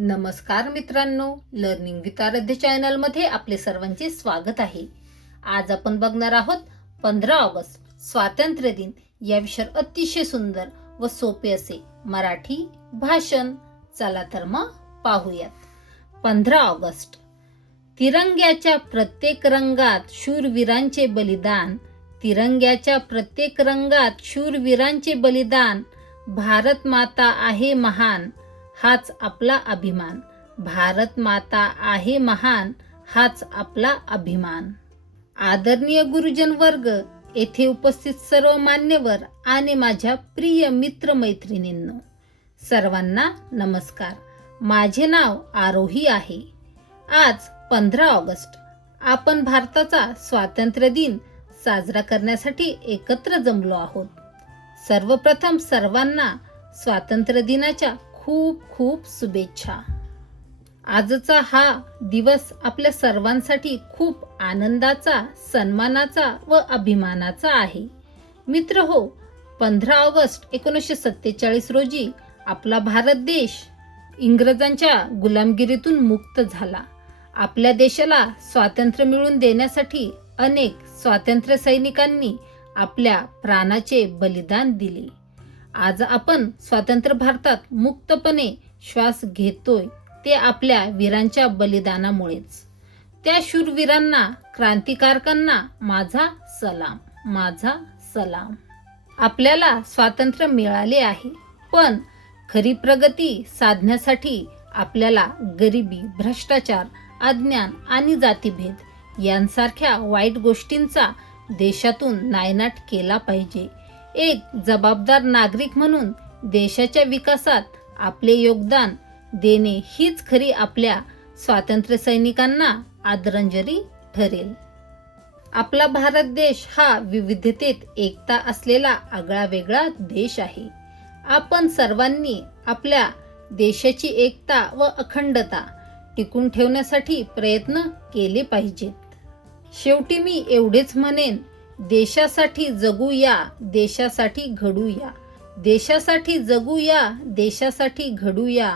नमस्कार मित्रांनो, learning with आराध्य चॅनलमध्ये आपले सर्वांचे स्वागत आहे. आज आपण बघणार आहोत 15 ऑगस्ट स्वातंत्र्य दिन या विषयावर अतिशय सुंदर व सोपे असे मराठी भाषण. चला तर मग पाहूयात. 15 ऑगस्ट. तिरंग्याच्या प्रत्येक रंगात शूरवीरांचे बलिदान, तिरंग्याच्या प्रत्येक रंगात शूरवीरांचे बलिदान. भारत माता आहे महान, हाच आपला अभिमान. भारत माता आहे महान, हाच आपला अभिमान. आदरणीय गुरुजन वर्ग, येथे उपस्थित सर्व मान्यवर आणि माझ्या प्रिय मित्र मैत्रिणींनो, सर्वांना नमस्कार. माझे नाव आरोही आहे. आज 15 ऑगस्ट आपण भारताचा स्वातंत्र्य दिन साजरा करण्यासाठी एकत्र जमलो आहोत. सर्वप्रथम सर्वांना स्वातंत्र्य दिनाच्या खूप खूप शुभेच्छा. आजचा हा दिवस आपल्या सर्वांसाठी खूप आनंदाचा, सन्मानाचा व अभिमानाचा आहे. मित्र हो, 15 ऑगस्ट 1947 रोजी आपला भारत देश इंग्रजांच्या गुलामगिरीतून मुक्त झाला. आपल्या देशाला स्वातंत्र्य मिळवून देण्यासाठी अनेक स्वातंत्र्य सैनिकांनी आपल्या प्राणाचे बलिदान दिले. आज आपण स्वतंत्र भारतात मुक्तपणे श्वास घेतोय ते आपल्या वीरांच्या बलिदानामुळेच. त्या शूरवीरांना, क्रांतिकारकांना माझा सलाम, माझा सलाम. आपल्याला स्वातंत्र्य मिळाले आहे, पण खरी प्रगती साधण्यासाठी आपल्याला गरिबी, भ्रष्टाचार, अज्ञान आणि जातीभेद यांसारख्या वाईट गोष्टींचा देशातून नायनाट केला पाहिजे. एक जबाबदार नागरिक म्हणून देशाच्या विकासात आपले योगदान देणे हीच खरी आपल्या स्वातंत्र्य सैनिकांना आदरांजली ठरेल. आपला भारत देश हा विविधतेत एकता असलेला आगळा वेगळा देश आहे. आपण सर्वांनी आपल्या देशाची एकता व अखंडता टिकून ठेवण्यासाठी प्रयत्न केले पाहिजेत. शेवटी मी एवढेच म्हणेन, देशासाठी जगूया, देशासाठी घडूया, देशासाठी जगूया, देशासाठी घडूया.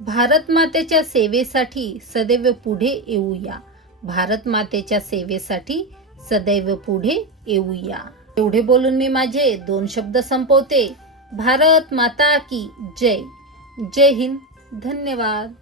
भारत मातेच्या सेवेसाठी सदैव पुढे येऊया, भारत मातेच्या सेवेसाठी सदैव पुढे येऊया. एवढे बोलून मी माझे 2 शब्द संपवते. भारत माता की जय. जय हिंद. धन्यवाद.